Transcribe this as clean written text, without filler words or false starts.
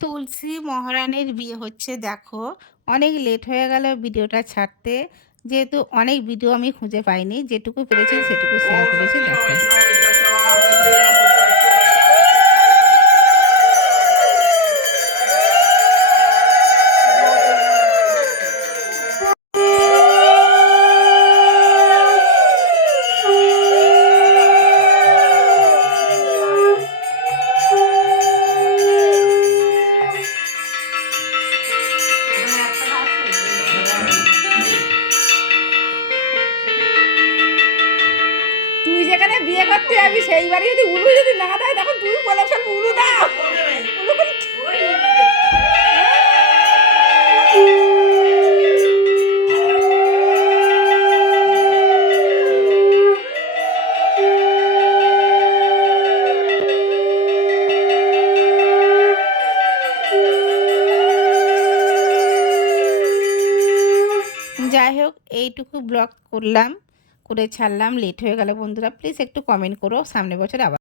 তুলসী মহারানীর বিয়ে হচ্ছে দেখো। অনেক লেট হয়ে গেল ভিডিওটা ছাড়তে, যেহেতু অনেক ভিডিও আমি খুঁজে পাইনি, যেটুকু পেরেছি সেটুকু শেয়ার করেছি দেখো। তুই যেখানে বিয়ে করতে যাবি সেই বাড়ি যদি উলু যদি না দেয় তখন তুই বলে ফেল উলু দাও উলু যাই হোক, এইটুকু ব্লগ করলাম, করে ছাড়লাম। লেট হয়ে গেল বন্ধুরা, প্লিজ একটু কমেন্ট করো, সামনের বছর আবার